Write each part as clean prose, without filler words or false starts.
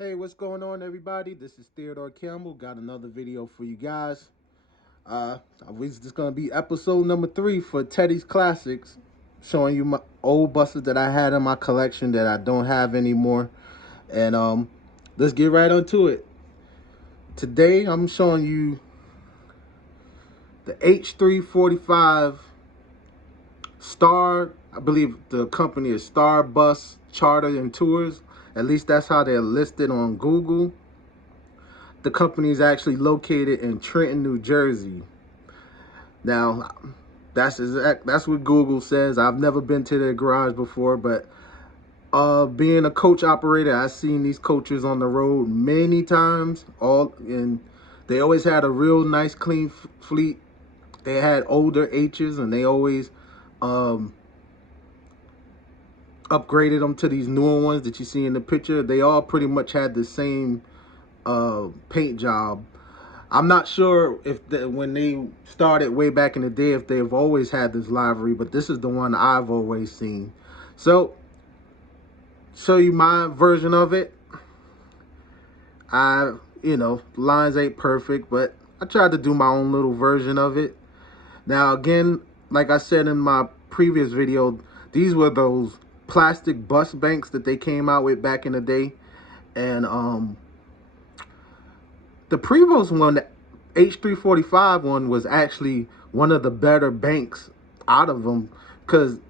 Hey, what's going on, everybody? This is Theodore Campbell. Got another video for you guys. This is gonna be episode number 3 for Teddy's Classics, showing you my old buses that I had in my collection that I don't have anymore. And let's get right onto it. Today, I'm showing you the H345 Starr. I believe the company is Starr Bus Charter and Tours. At least that's how they're listed on Google. The company is actually located in Trenton, New Jersey. Now, that's what Google says. I've never been to their garage before, but being a coach operator, I've seen these coaches on the road many times. And they always had a real nice, clean fleet. They had older H's, and they always upgraded them to these newer ones that you see in the picture. They all pretty much had the same paint job. I'm not sure if when they started way back in the day, if they've always had this livery, but this is the one I've always seen. So, show you my version of it. Lines ain't perfect, but I tried to do my own little version of it. Now, again, like I said in my previous video, these were those plastic bus banks that they came out with back in the day. And the Prevost one, the H345 one, was actually one of the better banks out of them, because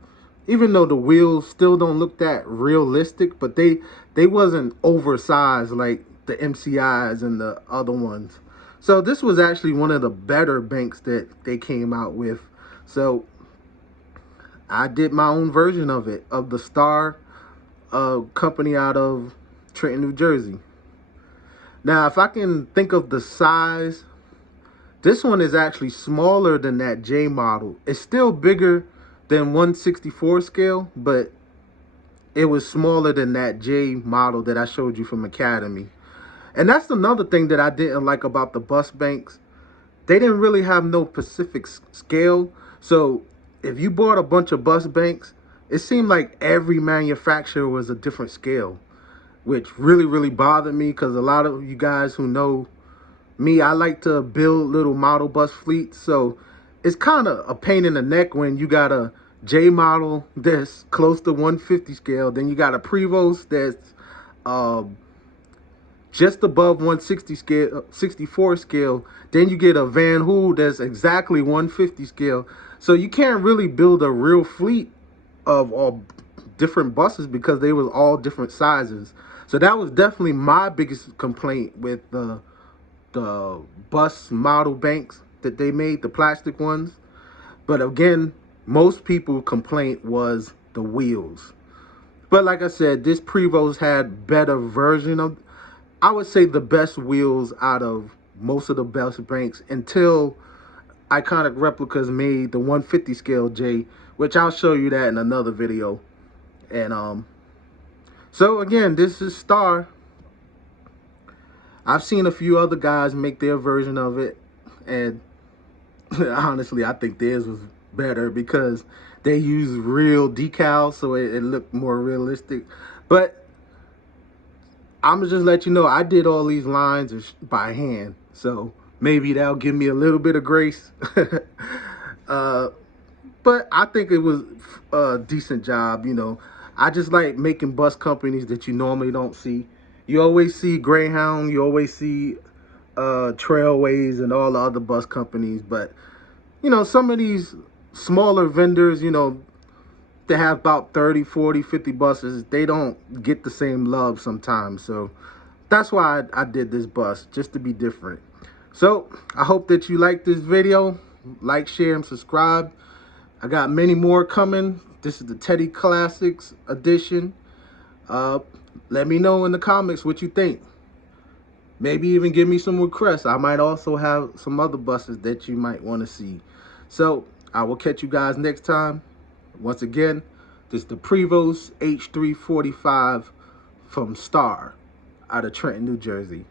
even though the wheels still don't look that realistic, but they wasn't oversized like the MCIs and the other ones. So this was actually one of the better banks that they came out with. So I did my own version of it, of the Starr company out of Trenton, New Jersey. Now, if I can think of the size, this one is actually smaller than that J model. It's still bigger than 1/64 scale, but it was smaller than that J model that I showed you from Academy. And that's another thing that I didn't like about the bus banks. They didn't really have no Pacific scale. So if you bought a bunch of bus banks, it seemed like every manufacturer was a different scale, which really bothered me, because a lot of you guys who know me, I like to build little model bus fleets. So it's kind of a pain in the neck when you got a J model that's close to 150 scale, then you got a Prevost that's just above 160 scale, 64 scale, then you get a Van Hool that's exactly 150 scale. So you can't really build a real fleet of all different buses because they was all different sizes. So that was definitely my biggest complaint with the bus model banks that they made, the plastic ones. But again, most people's complaint was the wheels. But like I said, this Prevost had better version of, I would say, the best wheels out of most of the best banks, until Iconic Replicas made the 150 scale J, which I'll show you that in another video. And so again, this is Starr. I've seen a few other guys make their version of it, and honestly, I think theirs was better because they use real decals, so it looked more realistic. But I'm just let you know, I did all these lines by hand, so maybe that'll give me a little bit of grace. But I think it was a decent job. I just like making bus companies that you normally don't see. You always see Greyhound, you always see Trailways and all the other bus companies, but some of these smaller vendors, they have about 30, 40, 50 buses. They don't get the same love sometimes. So that's why I did this bus, just to be different. So I hope that you like this video. Like, share, and subscribe. I got many more coming. This is the Teddy Classics edition. Let me know in the comments what you think. Maybe even give me some requests. I might also have some other buses that you might want to see. So I will catch you guys next time. Once again, this is the Prevost H345 from Starr out of Trenton, New Jersey.